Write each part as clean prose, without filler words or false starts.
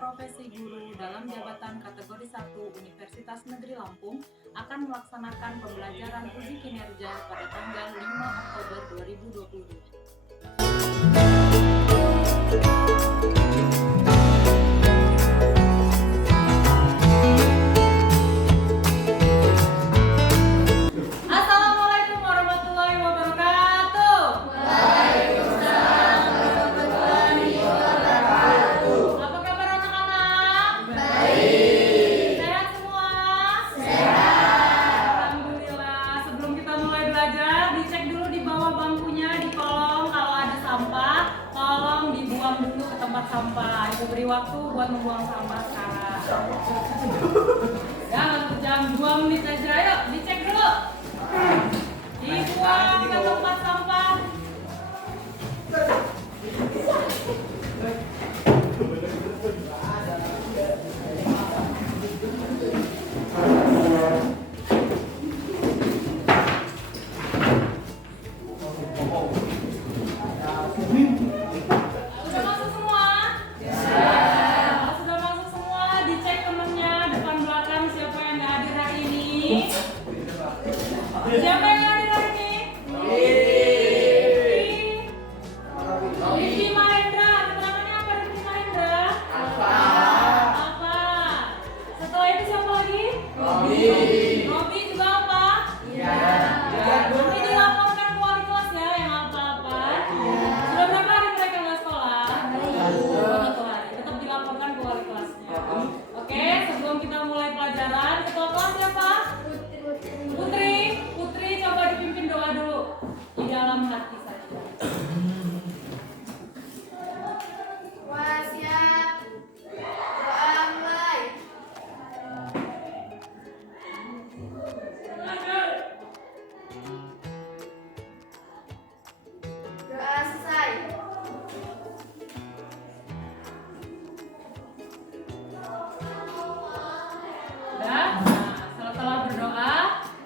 profesi guru dalam jabatan kategori 1 Universitas Negeri Lampung akan melaksanakan pembelajaran uji kinerja pada tanggal 5 Oktober 2022. Assalamualaikum warahmatullahi wabarakatuh. Waalaikumsalam warahmatullahi wabarakatuh. Apa kabar anak-anak? Baik. Sehat semua? Sehat. Alhamdulillah. Sebelum kita mulai belajar, dicek dulu di bawah bangkunya, di kolong kalau ada sampah, tolong dibuang dulu ke tempat sampah. Ibu beri waktu buat membuang sampah sekarang. Jangan jam 2 menit aja, yuk dicek dulu. Dibuang ke tempat sampah. Sudah masuk semua? Kalau sudah masuk semua, dicek temennya depan belakang siapa yang nggak hadir hari ini. Siapa yang nggak hadir hari ini? Rifki Mahendra. Keterangannya apa Rifki Mahendra? Apa? Setelah itu siapa lagi? Robi juga apa? Nanti dilaporkan ke wali kelas ya yang apa-apa. Sudah berapa hari mereka nggak sekolah? 1 hari. Tetap dilaporkan ke wali kelasnya. Oke, sebelum kita mulai pelajaran, ketua kelas siapa? Putri. Putri coba dipimpin doa dulu di dalam hati saja. Siap. Doa mulai. Doa selesai. Udah? Nah, setelah berdoa,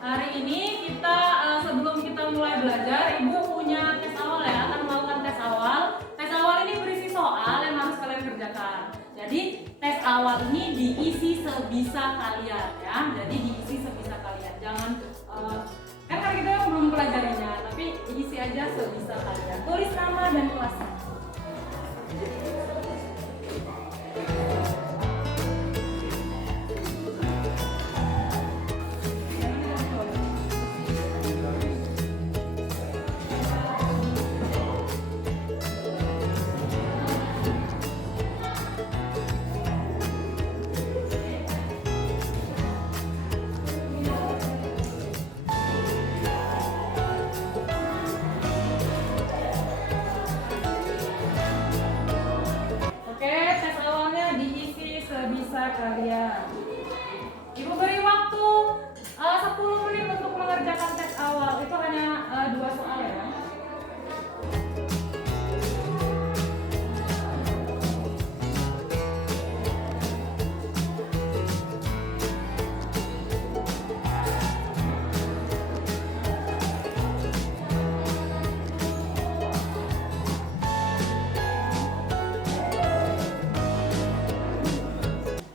hari ini kita sebelum kita mulai belajar, Ibu punya tes awal ya, akan melakukan tes awal. Tes awal ini berisi soal yang harus kalian kerjakan. Jadi tes awal ini diisi sebisa kalian ya. Jadi diisi sebisa kalian. Jangan kan kita belum pelajarinya, tapi diisi aja sebisa kalian. Tulis nama dan kelasnya. Oke, tes awalnya diisi sebisa kalian. Ibu beri waktu 10 menit untuk mengerjakan tes awal. Itu hanya 2 soal ya.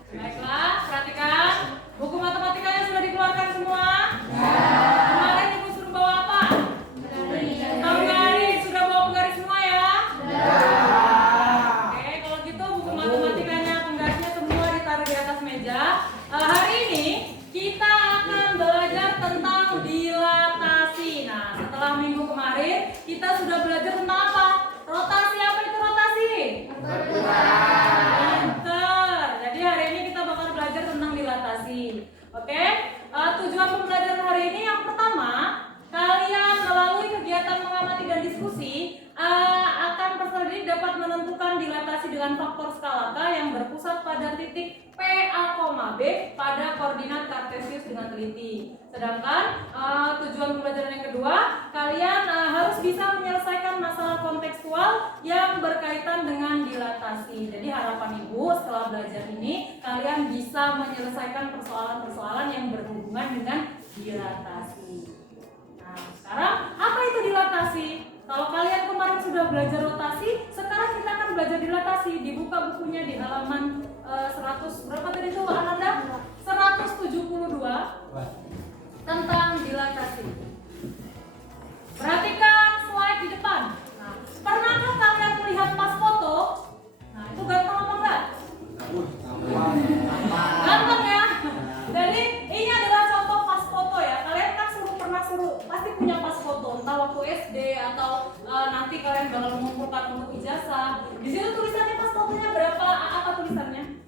Baiklah, perhatikan. Buku matematikanya sudah dikeluarkan semua? Kemarin Ibu suruh bawa apa? Penggaris. Sudah bawa penggaris semua ya? Oke, kalau gitu buku matematikanya, penggarisnya semua ditaruh di atas meja. Hari ini kita akan belajar tentang dilatasi. Nah, setelah minggu kemarin kita sudah belajar tentang apa? Rotasi. Apa itu rotasi? Pinter. Jadi hari ini kita bakal belajar tentang dilatasi. Oke? Tujuan pembelajaran hari ini yang pertama, kalian melalui kegiatan mengamati dan diskusi akan peserta didik dapat menentukan dilatasi dengan faktor skala K yang berpusat pada titik P A, B pada koordinat kartesius dengan teliti. Sedangkan tujuan pembelajaran yang kedua, kalian harus bisa menyelesaikan masalah kontekstual yang berkaitan dengan dilatasi. Jadi harapan Ibu setelah belajar ini, kalian bisa menyelesaikan persoalan-persoalan yang berhubungan dengan dilatasi. Nah, sekarang apa itu dilatasi? Kalau kalian kemarin sudah belajar rotasi, sekarang kita akan belajar dilatasi. Dibuka bukunya di halaman 100 berapa tadi tuh Ananda? 172 tentang dilatasi. Perhatikan slide di depan. Nah, pernahkah kalian melihat pas foto? Nah, itu ganteng apa enggak? Ganteng ya. Jadi ini adalah contoh pas foto ya. Kalian kan pasti punya pas foto, entah waktu SD atau nanti kalian bakal mengumpulkan untuk ijazah. Di situ tulisannya pas fotonya berapa? Apa tulisannya?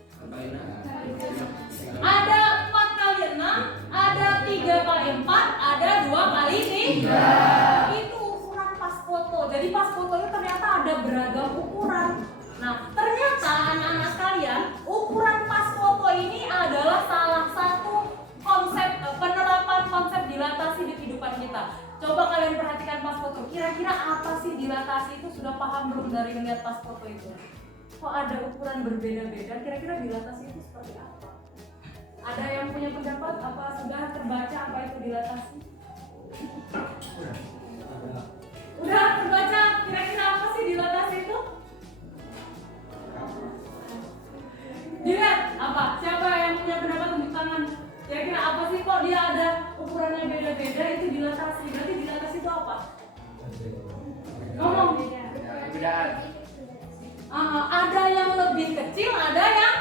Ada 4 kali 6, ada 3 kali 4, ada 2 kali 3. Itu ukuran pas foto. Jadi pas foto itu ternyata ada beragam ukuran. Nah, ternyata anak-anak sekalian, ukuran pas foto ini adalah salah satu penerapan konsep dilatasi di kehidupan kita. Coba kalian perhatikan pas foto. Kira-kira apa sih dilatasi itu? Sudah paham belum dari melihat pas foto itu? Kok ada ukuran berbeda-beda? Kira-kira dilatasi itu seperti apa? Ada yang punya pendapat? Apa sudah terbaca apa itu dilatasi? Udah terbaca? Kira-kira apa sih dilatasi itu? Dilihat apa? Siapa yang punya pendapat tunjuk tangan? Kira-kira apa sih kok dia ada ukurannya beda-beda? Itu dilatasi. Berarti dilatasi itu apa? Ngomong. Ada yang lebih kecil, ada yang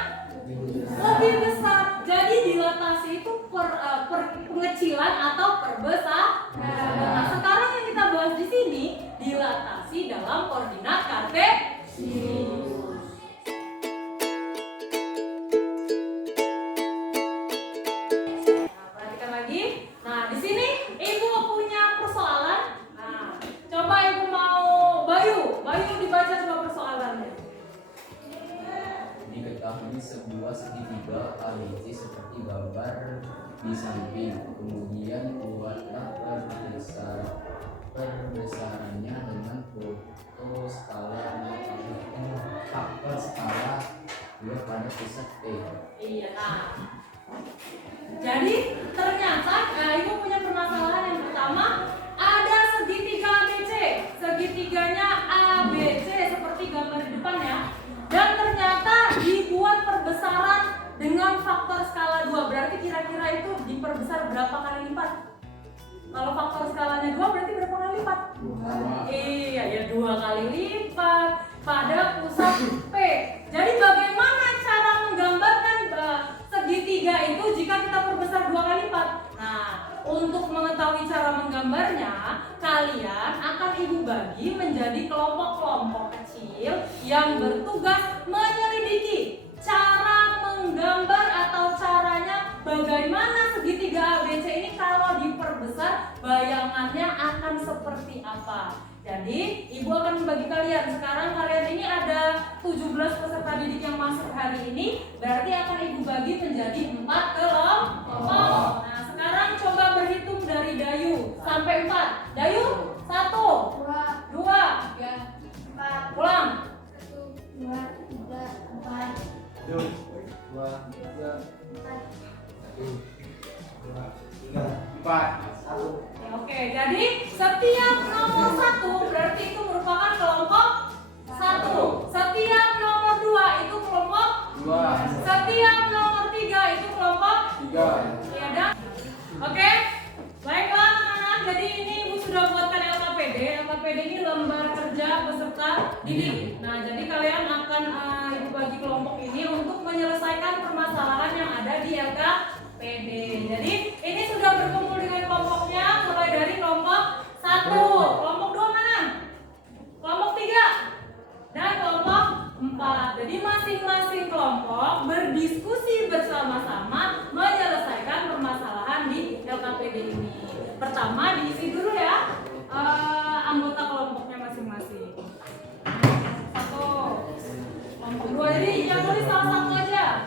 lebih besar. Jadi dilatasi itu pengecilan atau perbesaran. Nah, sekarang yang kita bahas di sini dilatasi dalam koordinat kartesius. Nah, di sini Ibu punya persoalan. Nah, coba Ibu mau Bayu dibaca coba persoalannya. Diketahui sebuah segitiga ABC seperti gambar di samping. Kemudian buatlah perbesarannya dengan faktor skala 2 pada pusat P. Iya. Nah, jadi ternyata Ibu punya permasalahan yang pertama, ada segitiga ABC. Segitiganya ABC seperti gambar di depan ya. Dan ternyata dibuat perbesaran dengan faktor skala 2. Berarti kira-kira itu diperbesar berapa kali lipat? Kalau faktor skalanya 2 berarti berapa kali lipat? 2. Iya, ya 2 kali lipat pada pusat P. Jadi bagaimana cara menggambarkan segitiga itu jika kita perbesar 2 kali lipat? Nah, untuk mengetahui cara menggambarnya, kalian akan Ibu bagi menjadi kelompok-kelompok kecil yang bertugas menyelidiki cara menggambar atau caranya bagaimana segitiga ABC ini kalau diperbesar bayangannya akan seperti apa. Jadi Ibu akan membagi kalian. Sekarang kalian ini ada 17 peserta didik yang masuk hari ini. Berarti akan Ibu bagi menjadi 4 kelompok. Nah, sekarang coba berhitung dari Dayu sampai 4. Dayu 1, 2, 4, pulang. 1, 2, 3, 4, 2, 3, 4, 1. Oke, jadi setiap nomor 1 berarti itu merupakan kelompok 1. Setiap nomor 2 itu kelompok 2. Setiap nomor 3 itu kelompok 3. ya dan. Oke. Baiklah anak-anak, jadi ini Ibu sudah buatkan LKPD. LKPD ini lembar kerja peserta didik. Nah, jadi kalian akan Ibu bagi kelompok ini untuk menyelesaikan permasalahan yang ada di LKPD. Jadi ini sudah berkumpul dengan kelompoknya, mulai dari kelompok 1, kelompok 2 mana? Kelompok 3 dan kelompok 4. Jadi masing-masing kelompok berdiskusi bersama-sama menyelesaikan permasalahan di LKPD ini. Pertama diisi dulu ya anggota kelompoknya masing-masing. 1, kelompok 2. Jadi yang tulis salah satu aja.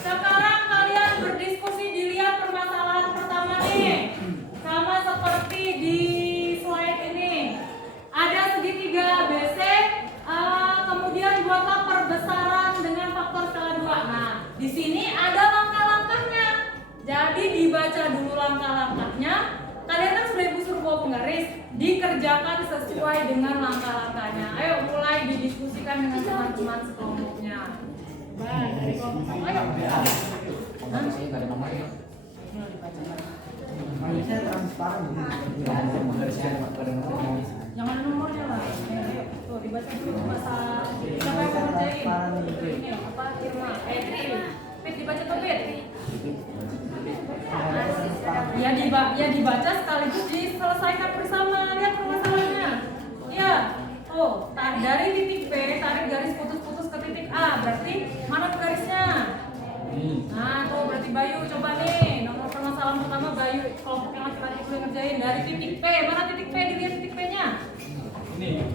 Sekarang kalian berdiskusi, dilihat permasalahan pertama nih. Sama seperti di slide ini. Ada segitiga ABC, kemudian buatlah perbesaran dengan faktor skala 2. Nah, di sini ada langkah-langkahnya. Jadi dibaca dulu langkah-langkahnya. Kalian kan sudah Ibu suruh bawa penggaris, dikerjakan sesuai dengan langkah-langkahnya. Ayo mulai didiskusi. disesuaikan dengan teman-teman sekelompoknya. Coba dari kelompok satu, ayo. Nomor sih nggak ada nomornya. Ini dibacakan. Harusnya transparan gitu. Nggak ada nomor harusnya nggak ada nomornya. Yang ada nomornya lah. Ayo, tuh dibaca dulu masa siapa yang mau ngerjain? Ini apa? Irma. Pit dibaca tuh Pit. Ya dibaca sekaligus diselesaikan bersama. Lihat permasalahannya. Iya. Oh, dari titik B tarik garis putus-putus ke titik A. Berarti mana garisnya? Nah, tuh berarti Bayu coba nih. Nomor permasalahan pertama Bayu kelompok yang laki-laki boleh ngerjain dari titik P. Mana titik P? Dilihat titik P-nya. Ini.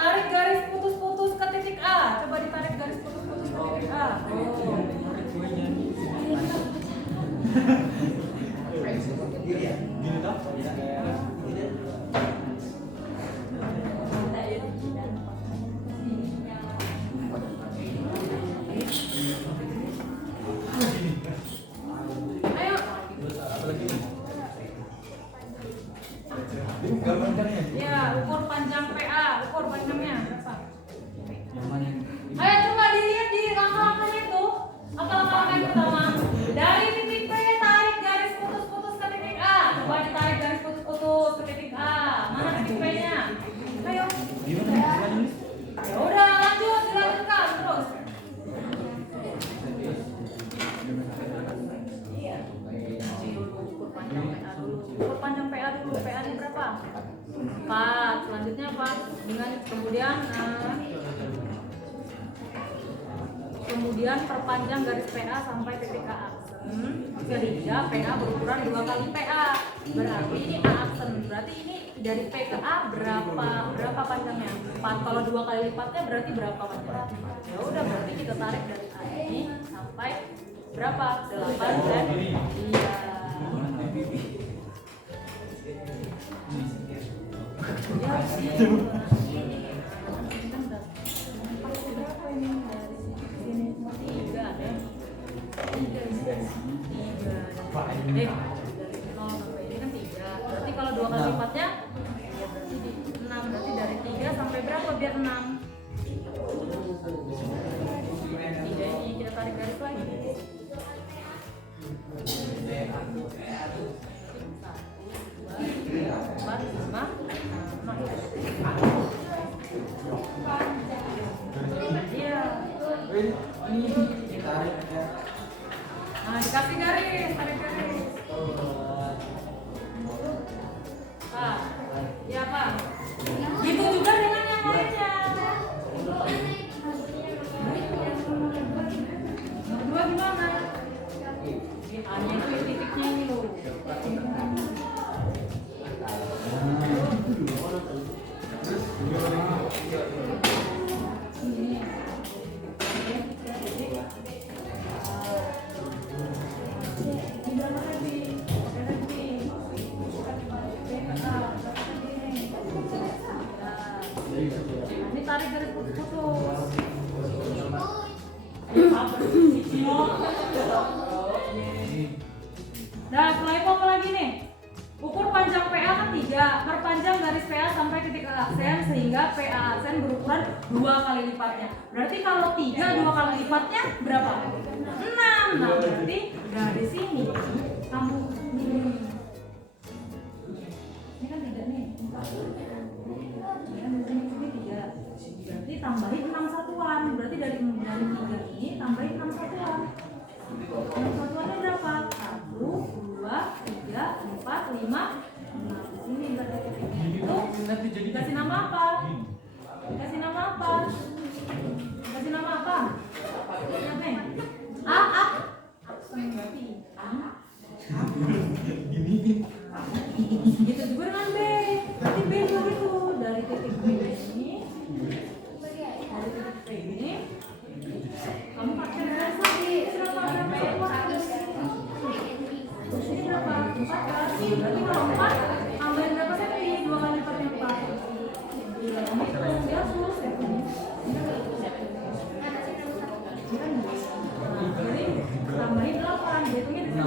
Tarik garis putus-putus ke titik A. Coba ditarik garis putus-putus ke titik A. Oh. Gini toh? Ayo. Gambarnya. Ya, ukur panjang PA, ukur panjangnya berapa? Yang mana? Ayo coba dilihat di langkah-langkahnya itu. Apa langkah yang pertama? Dari titik P tarik garis putus-putus ke titik A. Coba ditarik garis putus-putus ke titik A. Mana titik P-nya? Ayo. Gimana ini? Ya udah lanjut, dilanjutkan terus. Ukur panjang PA dulu. Ukur panjang PA dulu. PA ini berapa? 4. Selanjutnya apa? Dengan kemudian perpanjang garis PA sampai titik A aksen. Sehingga PA berukuran 2 kali PA. Berarti ini A aksen. Berarti ini dari P ke A berapa panjangnya? 4. Kalau 2 kali lipatnya berarti berapa panjangnya? Ya udah berarti kita tarik dari A ini sampai berapa? 8 dan iya. Ya sih. Dari 0 sampai ini kan 3. Berarti kalau 2 kali lipatnya ya berarti di 6. Berarti dari 3 sampai berapa biar 6? 3 ini kita tarik garis lagi. 4, 5, 6. Iya. Nah, dikasih garis, tarik garis. Ya Pak. Gitu juga dengan yang lainnya. Nomor 2 gimana? Hanya itu titiknya ini loh. Ini tarik garis putus-putus. Nah, setelah itu apa lagi nih? Ukur panjang PA kan 3, perpanjang garis PA sampai titik aksen sehingga PA aksen berukuran 2 kali lipatnya. Berarti kalau 3 2 kali lipatnya berapa? 6. Nah, berarti dari sini sambung ini. Ini kan 3 nih. Ini kan ini 3. Berarti tambahin 6 satuan. Berarti dari 3 ini tambahin 6 satuan. 6 satuannya berapa? 1, 2, 3, 4, 5, 6. Di sini berarti titiknya itu. Dikasih nama apa? Dikasih nama apa? Dikasih nama apa? Ingat nih. A. Aksen berarti A. Gitu juga dengan B. Berarti B juga itu dari titik B ini. Dari titik B ini. Kamu pakai garis lagi. Berapa ini berapa? 4 kali. Berarti kalau 4 tambahin berapa senti? 2 kali lipatnya 4. Iya, ini terus dia terus ya. Jadi tambahin 8. Hitungnya di sini. 4.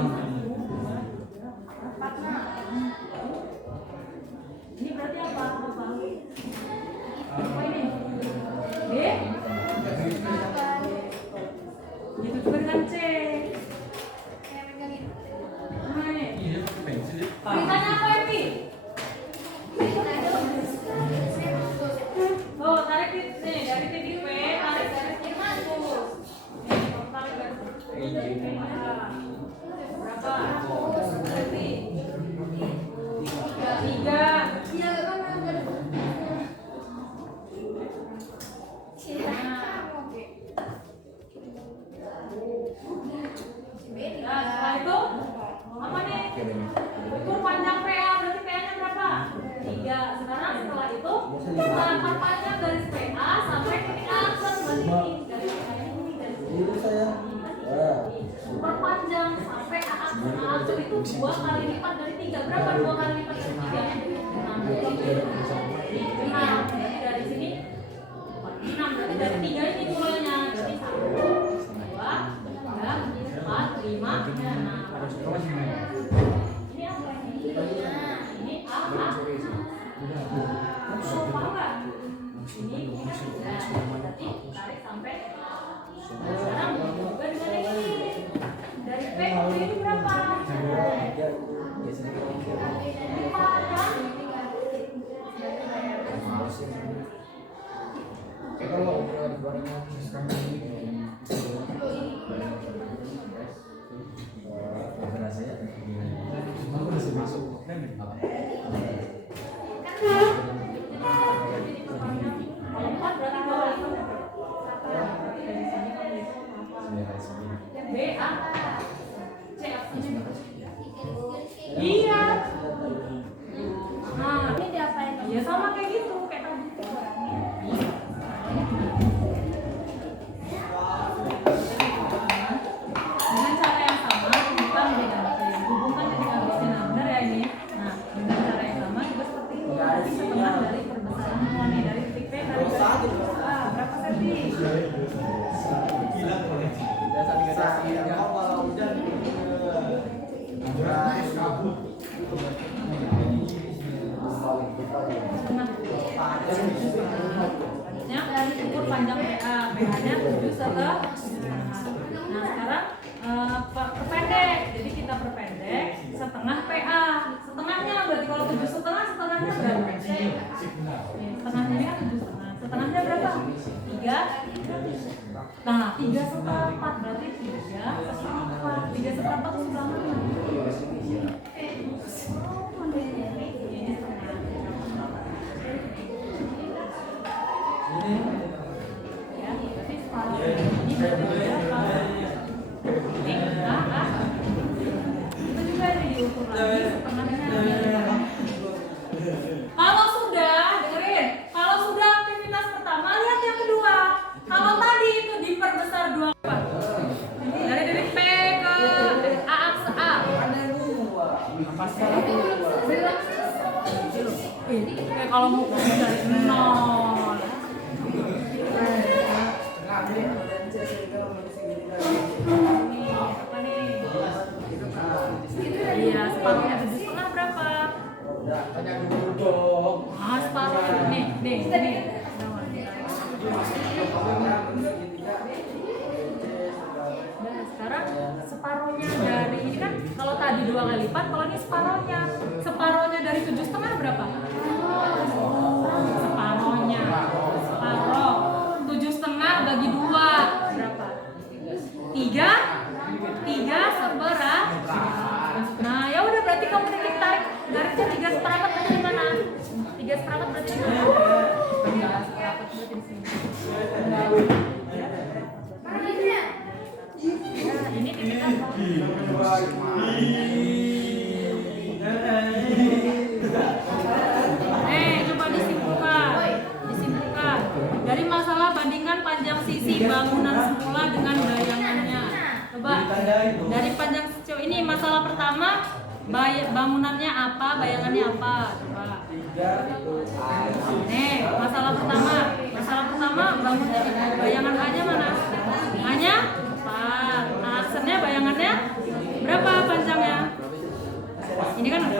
2 kali lipat dari 3. Berapa 2 kali lipat dari 3? 6. Berarti dari sini 6. Berarti dari 3 ini mulainya. Berarti 1, 2, 3, 4, 5, 6. Ini apa ini? Ini apa? Sofa enggak? Ini kan sudah. Berarti tarik sampai. Sekarang juga dengan ini. Dari P ke ini berapa? 4 kan? B A C iya. Nah, Ini diapain? ya sama kayak gitu kayak tadi. Dengan cara yang sama kita mendekati hubungkan dengan biasanya benar ya ini. Nah, dengan cara yang sama juga seperti ini. Jadi setengah dari perbesaran semua nih dari titik P dari berapa senti? Harusnya ukur panjang PA, PA-nya 7 setengah. Nah sekarang perpendek, jadi kita perpendek setengah PA. Setengahnya berarti kalau 7 setengah, setengahnya berapa? Setengahnya ini kan 7 setengah. Setengahnya berapa? 3. Nah 3 seperempat berarti 3 seperempat. 3 seperempat itu sebelah mana? Ini setengah. Ya, berarti separuh ini berarti berapa? Itu juga ada diukur lagi setengahnya. Kalau sudah, dengerin. Kalau sudah aktivitas pertama, lihat yang kedua. Kalau tadi itu diperbesar 2 apa? Dari titik P ke A akse A. Kalau mau dari 0. Nih, apa nih? Iya, separuhnya 7,5 berapa? Ah, separuhnya nih. Nah, sekarang separuhnya dari ini kan kalau tadi 2 kali lipat, kalau ini separuhnya. Separuhnya dari 7,5 berapa? Separuhnya. Separuh. 7,5 bagi 2 berapa? 3 seberapa? Nah, ya udah berarti kamu titik tarik garisnya 3 seperempat berarti di mana? 3 seperempat berarti di mana? 3 seperempat berarti di sini. Ya, ini titik apa? Coba disimpulkan. Dari masalah bandingkan panjang sisi bangunan semula dengan bayangannya. Coba dari panjang sisi ini masalah pertama bangunannya apa, bayangannya apa? Coba. Masalah pertama bayangan A-nya mana? A-nya 4. Aksennya bayangannya berapa panjangnya? Ini kan 4.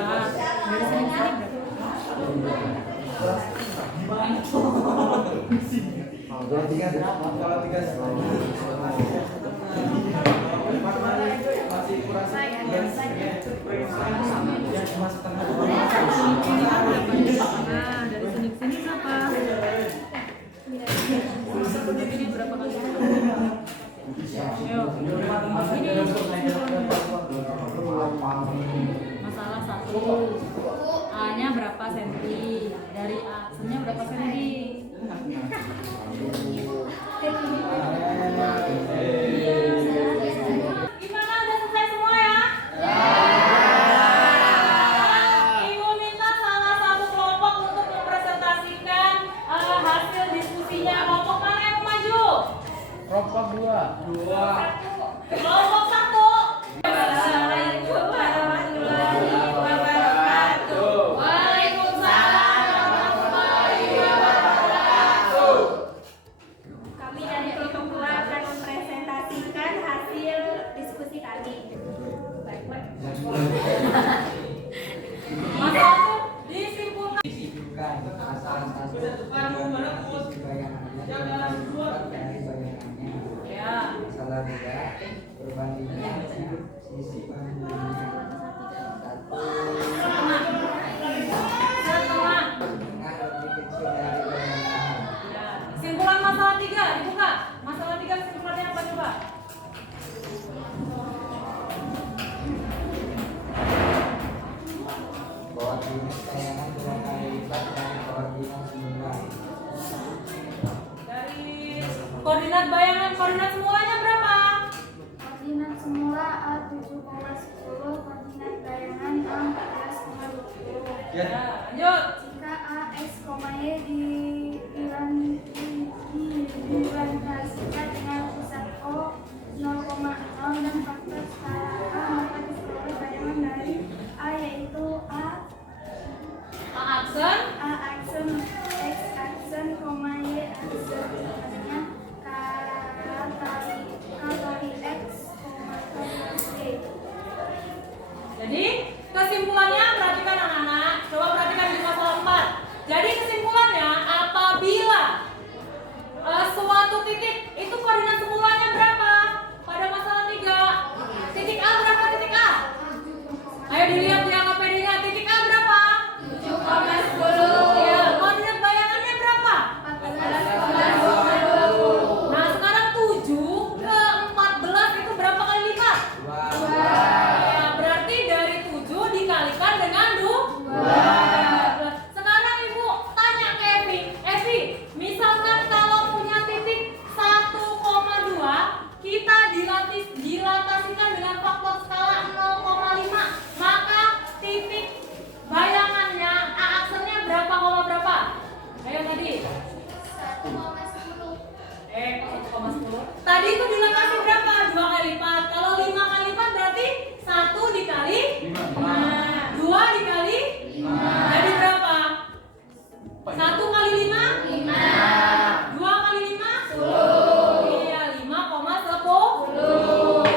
Dari sini ke sini Kalau 3 berapa? Kalau 3 masih kurang Nah, dari sini ke sini berapa? Ini berapa kali? Ayo. Masalah 1. A-nya berapa senti? Dari aksennya berapa senti? Gimana, udah selesai semua ya? Ibu minta salah satu kelompok untuk mempresentasikan hasil diskusinya. Kelompok mana yang mau maju? Kelompok 2. Kelompok 1. 3 perbandingan sisi bandingnya 1 setengah. tengah lebih kecil dari bayangan. Ya. Kesimpulan masalah 3 dibuka. Masalah 3 kesimpulannya apa coba? Koordinat tayangan 2 kali lipat dari koordinat semula. Dari koordinat bayangan, koordinat semulanya berapa? Koordinat semula A 7,10, koordinat bayangan A 14,20. Ya, lanjut. Jika A, X, Y diorientasikan dengan pusat O 0,0 dan faktor skala A, maka diperoleh bayangan dari A yaitu A Aksen. aksen X aksen, Y aksen dengan K kali X, kali Y. Jadi kesimpulannya perhatikan anak-anak. Coba perhatikan di masalah 4. Jadi kesimpulannya apabila suatu titik itu koordinat semulanya berapa? Pada masalah 3. Titik A berapa titik A? Ayo dilihat di angka-PD-nya. Titik A berapa? 7,10. Ya, koordinat bayangannya berapa? 14,20. Nah, sekarang 7 ke 14 itu berapa kali lipat? 2 Ya, berarti dari 7 dikalikan dengan 2. Sekarang Ibu tanya ke Evi. Evi, misalkan kalau punya titik 1,2, kita dilatasikan dengan faktor skala 0,5, maka titik bayangannya A aksennya berapa koma berapa? Ayo tadi. 1,10. 1,10. Tadi itu dilatasi berapa? 2 kali lipat. Kalau 5 kali lipat berarti 1 dikali 2 dikali 5. Jadi berapa? 1 kali 5? 2 kali 5? 10. Iya, 5,10.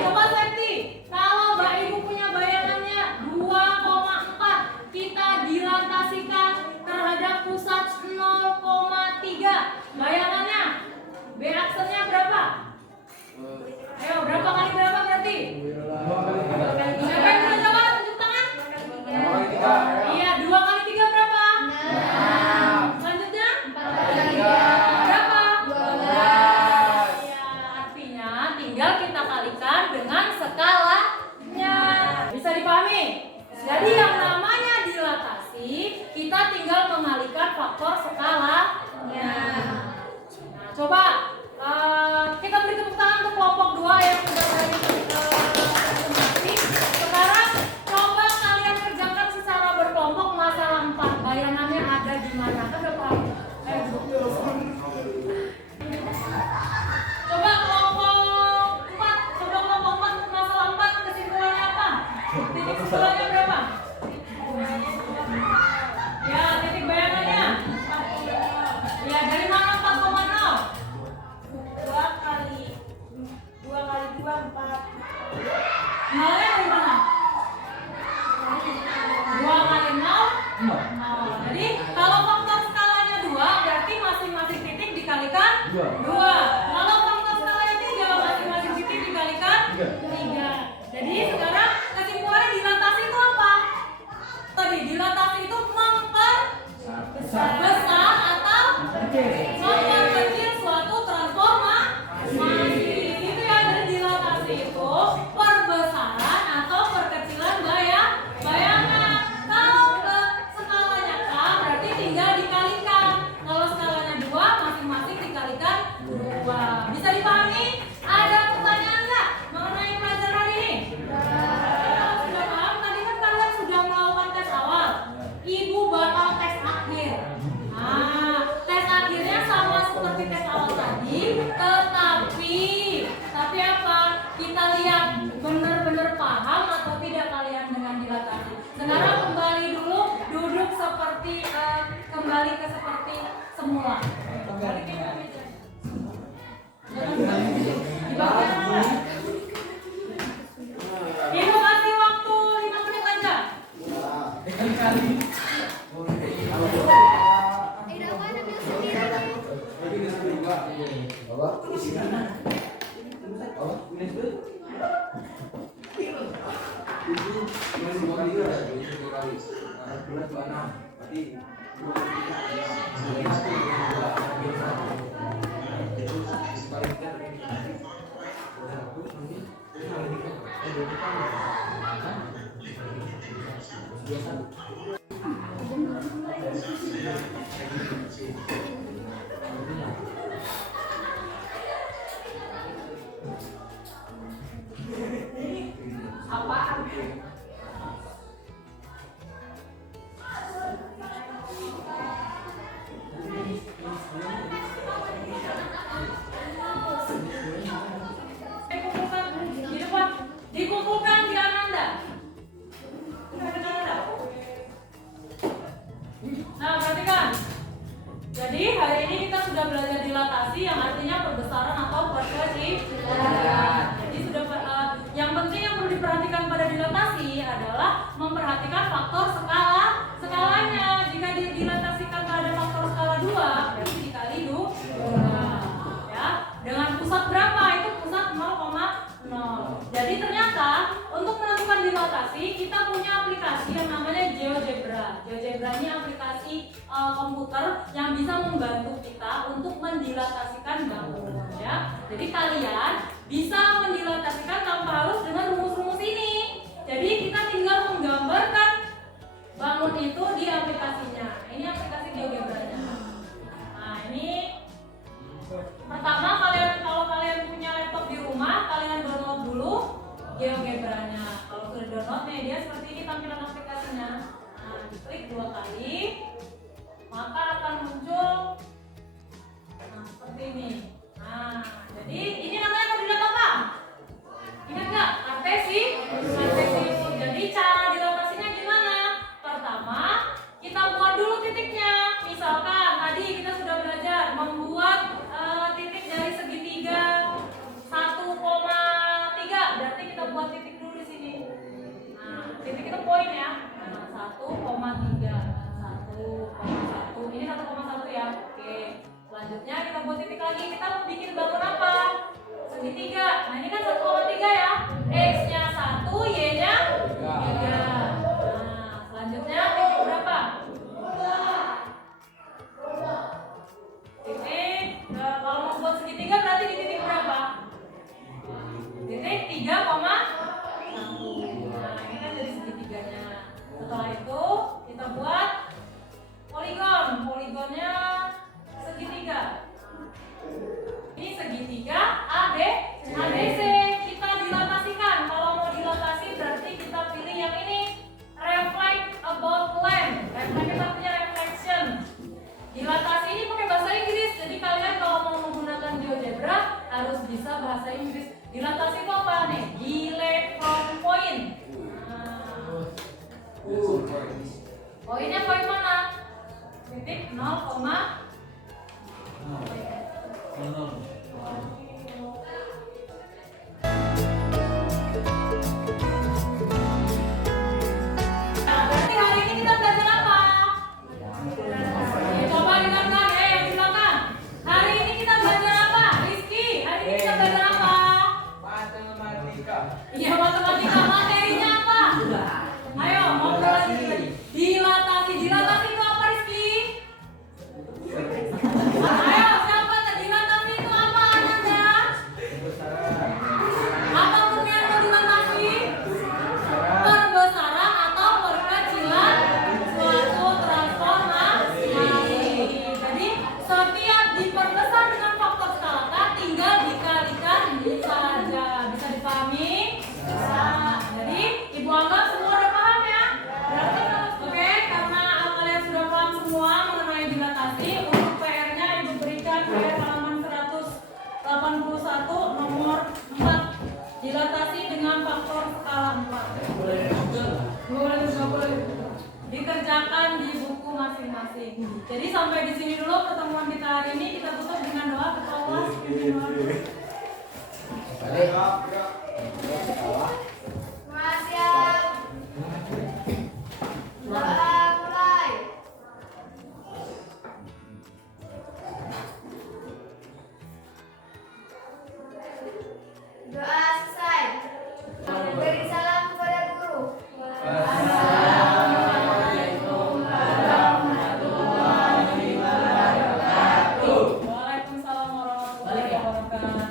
Coba Septi, kalau Mbak Ibu punya bayangannya 2,4, kita dilatasikan terhadap pusat 0,3. Bayangannya B aksennya berapa? Ayo, berapa kali berapa berarti? Siapa yang bisa jawab? Tunjuk tangan. Iya, 2 kali 3 berapa? 6. Selanjutnya? 4 kali 3. Berapa? 12. Ya, artinya tinggal kita kalikan dengan skalanya. Bisa dipahami? Jadi yang namanya dilatasi, kita tinggal mengalikan faktor skalanya. Nah, coba kita beri tepuk tangan untuk kelompok 2 yang sudah berani presentasi. Sekarang coba kalian kerjakan secara berkelompok masalah 4. Bayangannya ada di mana? Kan udah paham? Ayo duduk dulu. Coba kelompok 4, masalah 4 kesimpulannya apa? Titik kesimpulannya berapa? Ya, titik bayangannya. Ya, dari mana 4,0? 2 kali 2 4. Nolnya dari mana? 2 kali 0? 0. Jadi kalau faktor skalanya 2, berarti masing-masing titik dikalikan 2. Kalau faktor skalanya 3, masing-masing titik dikalikan 3. Jadi sekarang kesimpulannya dilatasi itu apa? Tadi dilatasi itu memperbesar atau memperkecil suatu transformasi. Itu ya, dari dilatasi itu perbesaran atau perkecilan bayangan. Kalau ke skalanya K berarti tinggal dikalikan. Kalau skalanya 2, masing-masing dikalikan 2. Bisa dipahami? Ada pertanyaan nggak mengenai pelajaran ini? Kalau sudah paham, tadi kan kalian sudah melakukan tes awal. Ibu bakal tes akhir. Nah, tes akhirnya sama seperti tes awal tadi, tapi apa? Kita lihat benar-benar paham atau tidak kalian dengan dilatasi. Sekarang kembali dulu, duduk seperti kembali ke seperti semula. Balik ke meja. Di bagian Ibu kasih waktu 5 menit aja. Tidak apa ambil sendiri. Bawa. Oh, Minus dulu. itu minus 2 kali juga ada, minus 2 kali. 14, 26. Berarti 2 kali 3, 6. Jadi 1, 2, 1. Itu kali 3 berarti 1, nanti terus kali 3. Berarti kan 21. Apaan? Dikumpulkan di Ananda. Nah, perhatikan. Jadi hari ini kita sudah belajar dilatasi yang artinya perbesaran atau perkecilan. Jadi sudah yang penting yang perlu diperhatikan pada dilatasi adalah memperhatikan faktor skalanya. Jika dilatasikan pada faktor skala 2, berarti dikali 2. Ya. Dengan pusat berapa? Itu pusat 0,0. Jadi ternyata untuk menentukan dilatasi kita punya aplikasi yang namanya GeoGebra. GeoGebra ini aplikasi komputer yang bisa membantu kita untuk mendilatasikan bangun ya. Jadi kalian bisa mendilatasikan tanpa harus dengan rumus-rumus ini. Jadi kita tinggal menggambarkan bangun itu di aplikasinya. Ini aplikasi GeoGebra-nya. Nah, ini pertama kalau kalian punya laptop di rumah, kalian download dulu GeoGebra-nya. Kalau sudah download nih, dia seperti ini tampilan aplikasinya. Nah, diklik 2 kali, maka akan muncul seperti ini. Nah, jadi ini namanya koordinat apa? Ingat nggak? Kartesi. Jadi cara dilatasinya gimana? Pertama, kita buat dulu titiknya. Misalkan tadi kita sudah belajar membuat titik dari segitiga 1,3. Berarti kita buat titik dulu di sini. Nah, titik itu poin ya. Nah, 1,3. 1,1. Ini 1,1 ya. Oke. Selanjutnya kita buat titik lagi. Kita mau bikin bangun apa? Segitiga. Nah, ini kan 1,3 ya. X-nya 1, Y-nya 3. Nah, selanjutnya titik berapa? Titik. Kalau mau buat segitiga berarti di titik berapa? Titik 3,1. Nah, ini kan jadi segitiganya. Setelah itu kita buat poligon. Poligonnya segitiga. Ini segitiga ABC. Kita dilatasikan. Kalau mau dilatasi berarti kita pilih yang ini. Reflect about lamp. Reflect itu artinya reflection. Dilatasi ini pakai bahasa Inggris. Jadi kalian kalau mau menggunakan GeoGebra harus bisa bahasa Inggris. Dilatasi itu apa nih? Delete from point. Poinnya poin mana? Titik 0, berarti hari ini kita belajar apa? Coba dengarkan yang di belakang. Hari ini kita belajar apa? Rizky, hari ini kita belajar apa? Matematika. Iya, matematika. Materinya apa? Ayo, ngobrol lagi. Dilatasi itu apa, Rizky? Ayo, siapa? Dilatasi itu apa, Ananda? Apa pengertian dilatasi? Perbesaran atau perkecilan suatu transformasi. Jadi setiap diperbesar dengan faktor skala tinggal dikalikan saja. Bisa dipahami? Bisa. Jadi ibu anggap semua udah paham ya? Berarti oke, karena kalian sudah paham semua mengenai dilatasi, untuk PR-nya ibu berikan PR halaman 181 nomor 4. Dilatasi dengan faktor skala 4. Boleh. Dikerjakan di buku masing-masing. Jadi sampai di sini dulu pertemuan kita hari ini. Kita tutup dengan doa ketua kelas. Siap. Mulai. Doa selesai. Beri salam kepada guru. Waalaikumsalam warahmatullahi wabarakatuh.